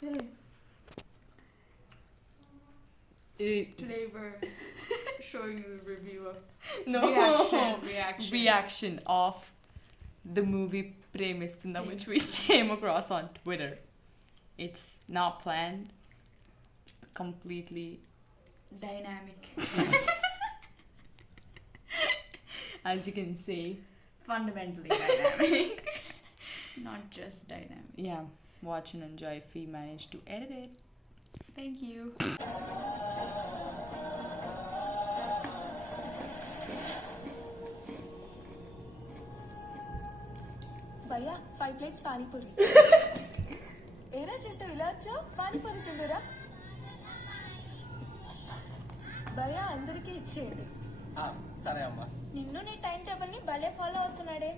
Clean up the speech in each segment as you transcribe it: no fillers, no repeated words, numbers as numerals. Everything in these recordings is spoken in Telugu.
Today we're showing you the review of No. Reaction of the movie Premistundam, which we came across on Twitter. It's not planned, completely dynamic. As you can see, Fundamentally dynamic. Not just dynamic. yeah, watch and enjoy if we manage to edit it. Thank you. భయ్యా 5 plates పానీపూరి. ఏరా చెట్టు ఇలా వచ్చావు? పానీపూరి తిందురా. భయ్యా అందరికీ ఇచ్చేయండి. సరే అమ్మా. నిన్ను నీ టైం టేబుల్ ని భలే ఫాలో అవుతున్నాడే.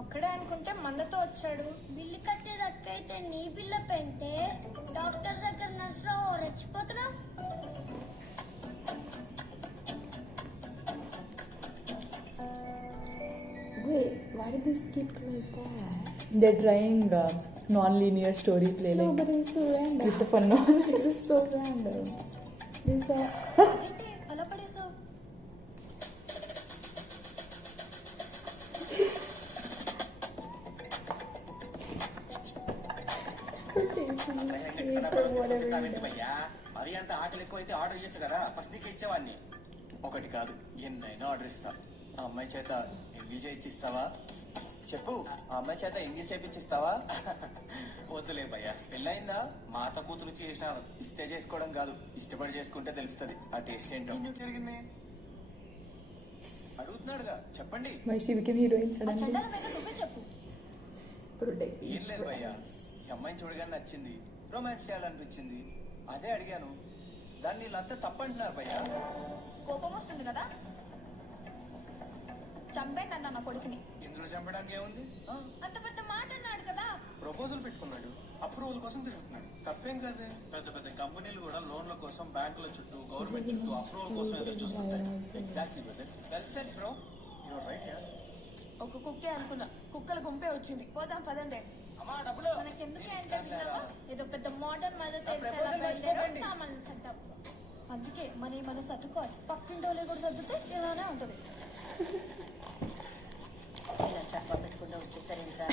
ఒక్కడే అనుకుంటే మందతో వచ్చాడు. బిల్లు కట్టేది అక్కయితే నీ బిల్ల పెంటే డాక్టర్ దగ్గర నర్సులో రెచ్చిపోతున్నా. Wait, why did they skip like that? They're trying non-linear story play. No, but it's so random. Christopher Nolan. This is so random. This ఏంటి అలా పడేసావు? మరి అంత ఆకలి ఎక్కువైతే ఆర్డర్ ఇవ్వచ్చు కదా, ఫస్ట్ నీకు ఇచ్చేవాడిని. ఒకటి కాదు ఎన్నైనా ఆర్డర్ ఇస్తా. ఆ అమ్మాయి చేత ఎంగిల్ చేయించిస్తావా? చెప్పు, ఆ అమ్మాయి చేత ఎంగిల్ చేయించిస్తావా? వద్దులే భయ్యా, పెళ్ళయిందా? మాత కూతురు చేసినాను. ఇస్తే చేసుకోవడం కాదు, ఇష్టపడి చేసుకుంటే తెలుస్తుంది ఆ టేస్ట్ ఏంటో. జరిగింది అడుగుతున్నాడుగా, చెప్పండి. Why she became heroine ఆ suddenly? చండాల మీద నువ్వే చెప్పు. Protect. ఏం లేదు భయ్యా, ఈ అమ్మాయిని చూడగానే నచ్చింది, రొమాన్స్ చేయాలనిపించింది, అదే అడిగాను. దాన్ని వీళ్ళంతా తప్పంటున్నారు భయ్యా. కోపం వస్తుంది కదా, చంపేండి అన్న నా కొడుకుని. ఇందులో చంపడానికి ఏముంది? అంత పెద్ద మాట అన్నాడు కదా. ప్రపోజల్ పెట్టుకున్నాడు, అప్రూవల్ కోసం తిరుగుతున్నాడు, తప్పేం కదే. పెద్ద పెద్ద కంపెనీలు కూడా లోన్ల కోసం బ్యాంకుల చుట్టూ, గవర్నమెంట్ చుట్టూ అప్రూవల్ కోసం ఎదురు చూస్తుంటాయి. Exactly brother, well said bro, you are right here. ఒక కుక్కే అనుకున్నా, కుక్కల గుంపే వచ్చింది. పోదాం పదండి. అమ్మా డబ్బులు. మనకెందుకు అంటే విన్నావా? ఏదో పెద్ద మోడర్న్ మదర్ సామాన్లు సర్దాం. అందుకే మనం సర్దుకోవాలి. పక్కింటోలే కూడా సర్దితే ఇలానే ఉంటది. ఇలా చెప్ప పెట్టుకుంటూ వచ్చేసారేంట్రా?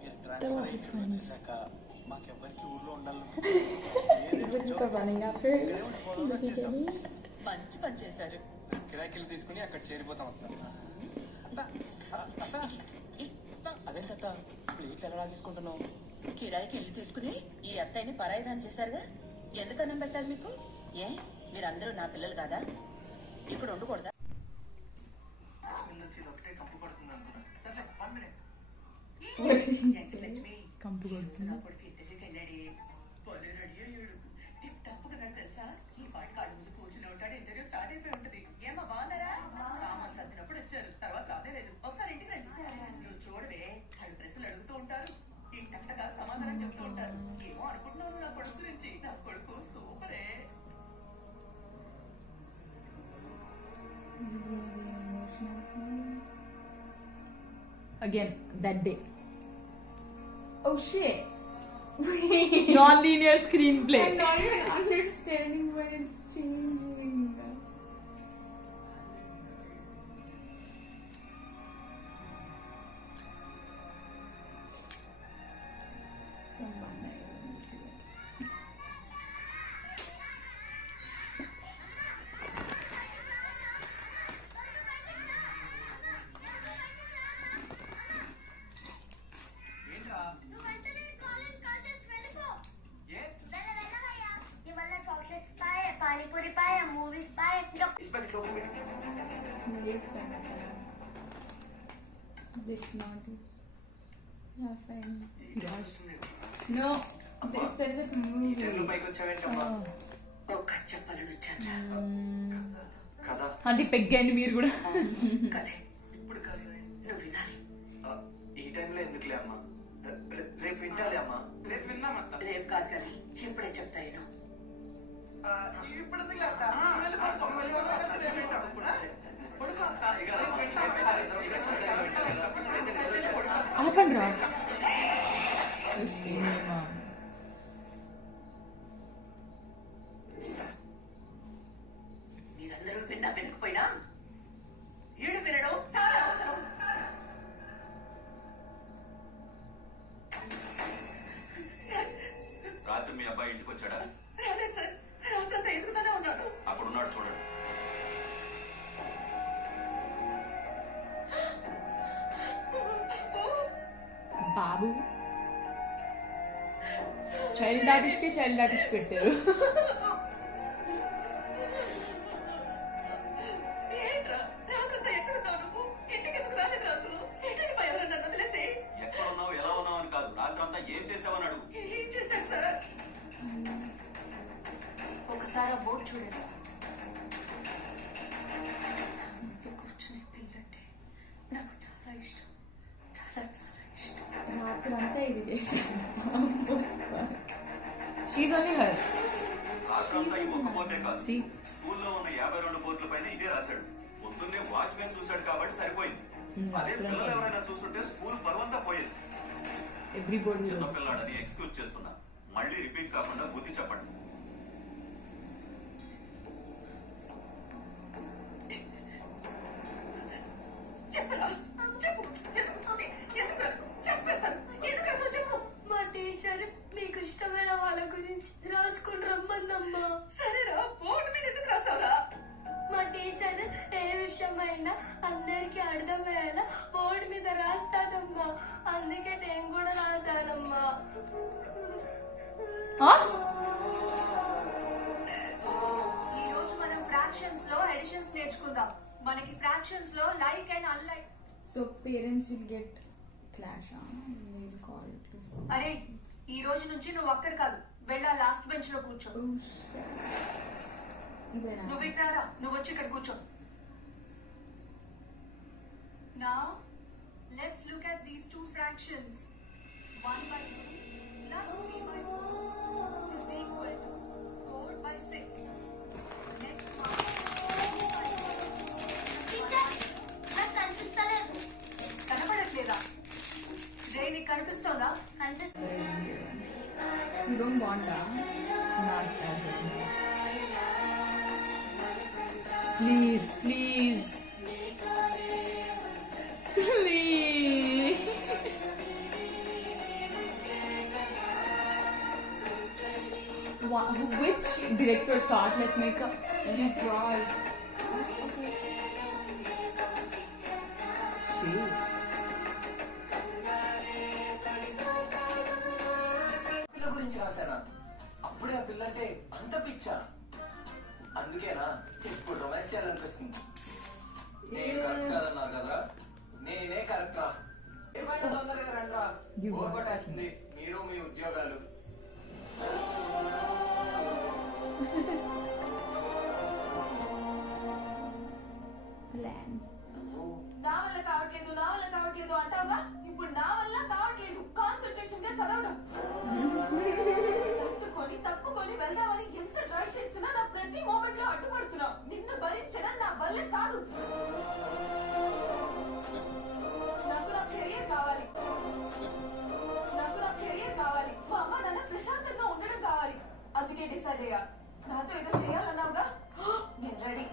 మీరు ట్రాన్స్ఫర్ అయ్యి వచ్చాక మాకెవ్వరికి ఊర్లో ఉండాలి. running after it. మంచి పని చేశారు. కిరాయిలు తీసుకుని అక్కడ చేరిపోతాం. అదేంట ప్లేట్లు ఎలా లాగేసుకుంటున్నావు? కిరాయికి ఇల్లు తీసుకుని ఈ అత్తయ్యని పరాయిదాన్ని చేశారుగా. ఎందుకు అన్నం పెట్టారు మీకు? ఏ మీరందరూ నా పిల్లలు కాదా? ఇప్పుడు ఉండకూడదా? కంపు కొడుతుంది. తెలుసా, ఈ పాటి కాళ్ళ ముందు కూర్చుని ఉంటాడు. ఇంటర్వ్యూ స్టార్ట్ అయిపోయి ఉంటది. ఏమో బాగున్నారా? సామాన్ సర్దినప్పుడు వచ్చారు, తర్వాత రాలేదు. ఒకసారి ఇంటికి రండి. నువ్వు చూడవే, వాళ్ళు ప్రశ్నలు అడుగుతూ ఉంటారు, ఇంటగా సమాధానం చెప్తూ ఉంటారు. ఏమో అనుకుంటున్నాను నా కొడుకు గురించి. నా కొడుకు సూపరే. Again, that day. Oh shit. Non-linear screenplay. I'm not even understanding what it's changing. From one night to panipuri paya, movies paya. It's not. Yeah, fine. Gosh. No, they said with movie. ఒక్క చెప్పాలని వచ్చాను. అంటే పెగ్గండి మీరు కూడా. కదే ఇప్పుడు కాదు, నువ్వు వినాలి. ఈ టైంలో ఎందుకులే అమ్మా, రేపు వింటాలి అమ్మా. రేపు విన్నామత్త. రేపు కాదు కానీ ఇప్పుడే చెప్తాను. ఇప్పుడు ఆపండి రా. చైల్డ్ ఆర్టిస్ట్ పెట్టారు. ఏంట్రా రాత్రంతా ఎక్కడున్నావు నువ్వు? ఇంటికి ఎందుకు రాలేదు అసలు? ఇంటికి పోయావరా నన్ను వదిలేసి? ఎక్కడున్నావు ఎలా ఉన్నావు అని కాదు, రాత్రంతా ఏం చేసావని అడుగు. ఏం చేశారు సార్? ఒకసారి ఆ బోర్డు చూడండి. ముందు కూర్చునే పిల్లంటే నాకు చాలా ఇష్టం, చాలా చాలా ఇష్టం. రాత్రంతా ఇది చేశాను. She's only her. రాత్రంతా ఈ ఒక్క బోర్డే కాదు, See? స్కూల్లో ఉన్న 52 బోర్డుల పైన ఇదే రాశాడు. పొద్దున్నే వాచ్మెన్ చూశాడు కాబట్టి సరిపోయింది. అదే పిల్లలు ఎవరైనా చూస్తుంటే స్కూల్ బలవంతా పోయేది. ఎవ్రీ బోర్డ్ చిన్న పిల్లాడని ఎక్స్క్యూజ్ చేస్తున్నా, మళ్ళీ రిపీట్ కాకుండా బుద్ధి చెప్పండి. చెప్పరా చెప్పు. ఎందుకు చెప్పేస్తాను. ఎందుకు అసలు చెప్పు. మా టీచర్ మీకు ఇష్టమైన వాళ్ళ గురించి రాసుకుని రమ్మందమ్మా. సరేరా, బోర్డు మీద ఎందుకు రాసావురా? మా టీచర్ ఏ విషయమైనా అందరికి అర్థమయ్యేలా బోర్డు మీద రాస్తాదమ్మా. అందుకే నేను కూడా రాశానమ్మా. ఈ రోజు మనం ఫ్రాక్షన్స్ లో అడిషన్స్ నేర్చుకుందాం. మనకి ఫ్రాక్షన్స్ లో like and unlike. So parents will get clash. Call. అరే ఈ రోజు నుంచి నువ్వు అక్కడ కాదు, వెళ్ళా లాస్ట్ బెంచ్ లో కూర్చో. నువ్వు ఇట్లారా, నువ్వు వచ్చి ఇక్కడ కూర్చో. Now let's look at these two fractions. 1/2 plus 3/2 is equal to 4/6. Next one. నాకు కనిపిస్తలేదు. కనపడట్లేదా? రే నీకు కనిపిస్తోందా? You don't want that? Not as it. Please, please. Please. Which director thought let's make a cross? See? పిల్ల గురించి రాశానా? అప్పుడే ఆ పిల్ల అంటే అంత పిచ్చా? అందుకేనా ఇప్పుడు రొమాన్స్ చేయాలనిపిస్తుంది. నేను కరెక్ట్ కాదన్నారు కదా, నేనే కరెక్ట్ రా. ఏమైనా తొందరగా రండ్రా, బోర్ కొట్టేస్తుంది మీరు మీ ఉద్యోగాలు. నా వల్ల కావట్లేదు, నా వల్ల కావట్లేదు అంటావుగా. ఇప్పుడు నా వల్ల కావట్లేదు. కాన్సన్ట్రేషన్ గా చదవడం. తప్పుకొని వెళ్దామని ఎంత ట్రై చేస్తున్నా నా ప్రతి మూమెంట్ లో అడ్డుపడుతున్నావు. నిన్ను భరించడం నా వల్ల కాదు. నాకు నా కెరియర్ కావాలి. మా అమ్మ నాన్న ప్రశాంతంగా ఉండడం కావాలి. అందుకే డిసైడ్ అయ్యా. నాతో ఏదో చేయాలన్నావుగా, నేను రెడీ.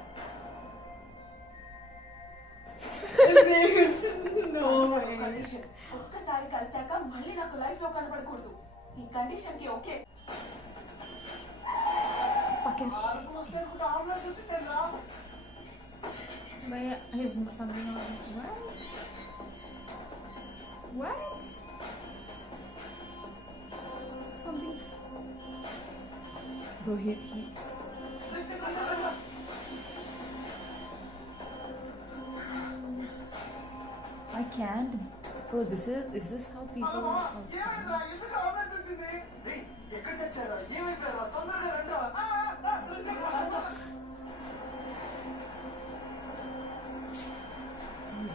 కండిషన్, ఒక్కసారి కలిసాక మళ్ళీ నాకు లైఫ్ లో కనపడకూడదు. ఈ కండిషన్ కి okay. What? Something. Bro, he. I can't. Bro, is this how people are outside? ఎక్కడ తెచ్చారా? ఏమైపోయారా? తొందరగా రండ్రా.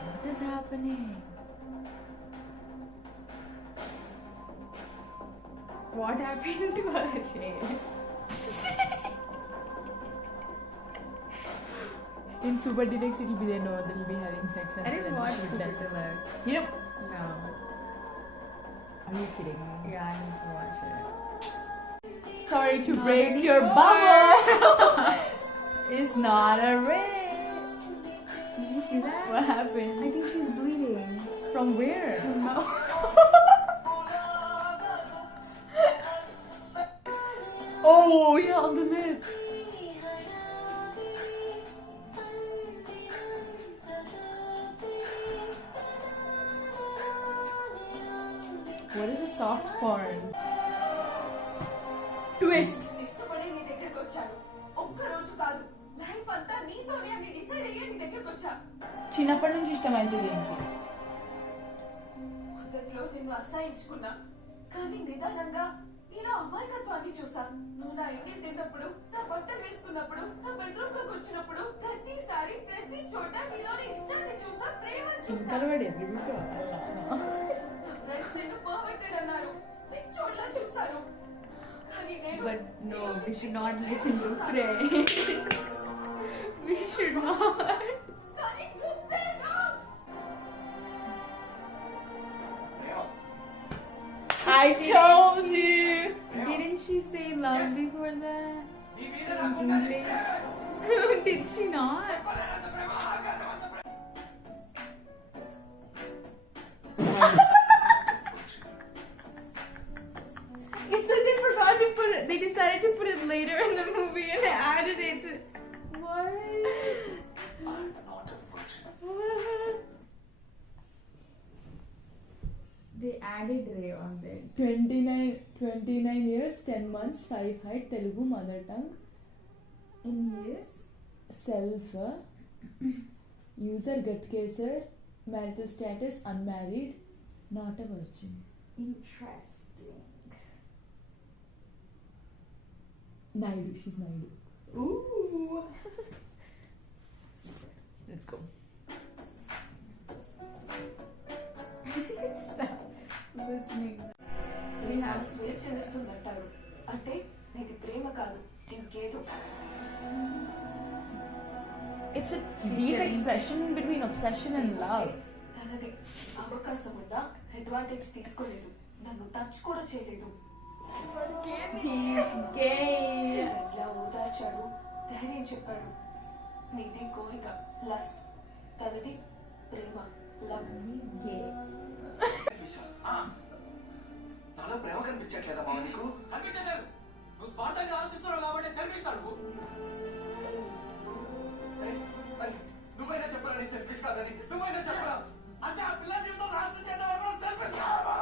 What is happening? What happened to her? In Super Deluxe, it'll be there. No, they'll be having sex. And I didn't then watch she would Super die. Deluxe. You know? No. Are you kidding me? Yeah, I need to watch it. Sorry to break your bubble. It's not a ring. Did you see that? What happened? I think she's bleeding. From where? Oh, yeah, on the lip. What is a soft porn? Twist. ఇష్టపడి నీ దగ్గరికి వచ్చాను. ఒక్క రోజు కాదు, లైఫ్ అంతా నీతోనే అని డిసైడ్ అయ్యే నీ దగ్గరికి వచ్చా. చిన్నప్పటి నుంచి ఇష్టమైంది ఏంటి? మొదట్లో నిన్ను అసహించుకున్నా, కానీ నిదానంగా నీలో అమాయకత్వాన్ని చూసా. నువ్వు నా ఇంటికి తిన్నప్పుడు, నా బట్టలు వేసుకున్నప్పుడు, నా బెడ్రూమ్ లోకి వచ్చినప్పుడు, ప్రతిసారి ప్రతి చోట నీలోని ఇష్టాన్ని చూసా, ప్రేమను చూసా. నా ఫ్రెండ్స్ నిన్ను పర్ఫెక్టెడ్ అన్నారు, పిచ్చోడ్లా చూసారు. కానీ నేను But no, we should not listen to friends. We should not. కానీ నువ్వే wrong. I told you. Didn't she say love before that? In English? Did she not? It's like they forgot to put it. They decided to put it later in the movie and they added it. What? They added Ray on there. 29 years, 10 months, 5 height, Telugu mother tongue. In years? Self, user Gatkeser, marital status unmarried, not a virgin. Interesting. Naidu, she's Naidu. Ooh. Let's go. Stop listening. We have స్వేచ్ఛనిస్తుందంటారు. అంటే నీది ప్రేమ కాదు, ఇంకేదో. It's a deep expression between obsession and love. తనది అవకాశం ఉందా అడ్వాంటేజ్ తీసుకోలేదు, నన్ను టచ్ కూడా చేయలేదు. He's gay. ఎలా ఓదార్చాడు, ధైర్యం చెప్పాడు. నీది కోరిక, లస్ట్, తనది ప్రేమ, లవ్. నాలో ప్రేమ కనిపించట్లేదా బావ నీకు? అనిపించలేదు. నువ్వు స్వార్థంగా ఆలోచిస్తున్నావు కాబట్టి సెల్ఫిష్ అడుగు. నువ్వైనా చెప్పరా నీ సెల్ఫిష్ కాదని? నువ్వైనా చెప్పరా? అంటే ఆ పిల్ల జీవితం నాశనం చేయడం వల్ల సెల్ఫిష్ కావా?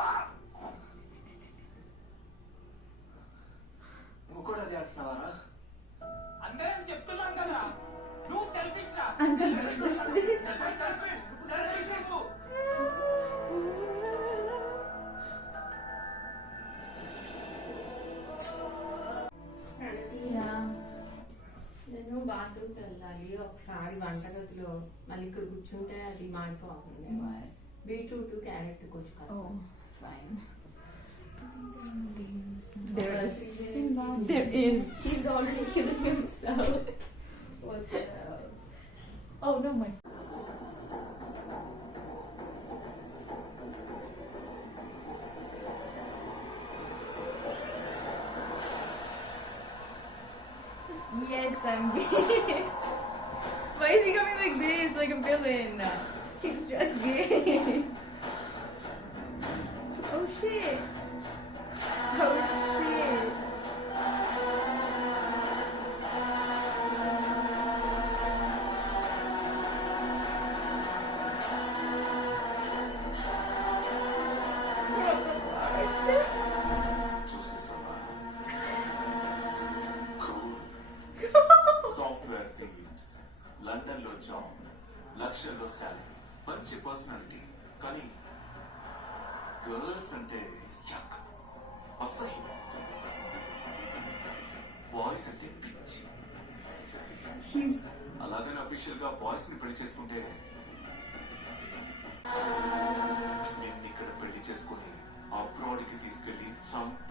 నువ్వు కూడా అదే అంటున్నావారా? అందరం చెప్తున్నాం కదా, నువ్వు సెల్ఫిష్ రా. Yeah. నేను బాత్రూమ్కి వెళ్ళాలి ఒకసారి వంటగదిలో, మళ్ళీ ఇక్కడ కూర్చుంటే అది మాడిపోతుంది. బీట్రూట్ క్యారెట్ కొంచెం Oh, fine. There is. He's already killing himself. What the hell? Oh no, my. Yes, I'm gay. Why is he coming like this, like a villain? He's just gay. Oh shit. Oh shit. చూసేసావా? సాఫ్ట్వేర్ ఫీల్డ్, లండన్ లో జాబ్, లక్షల్లో శాలరీ, మంచి పర్సనాలిటీ, కానీ గర్ల్స్ అంటే యక్, అసహ్యం. బాయ్స్ అంటే పిచ్చి. అలాగని అఫీషియల్ గా బాయ్స్ ని పెళ్లి చేసుకుంటే నిన్ను ఇక్కడ పెళ్లి చేసుకుని అబ్రాడ్ కి తీసుకెళ్లి చంపి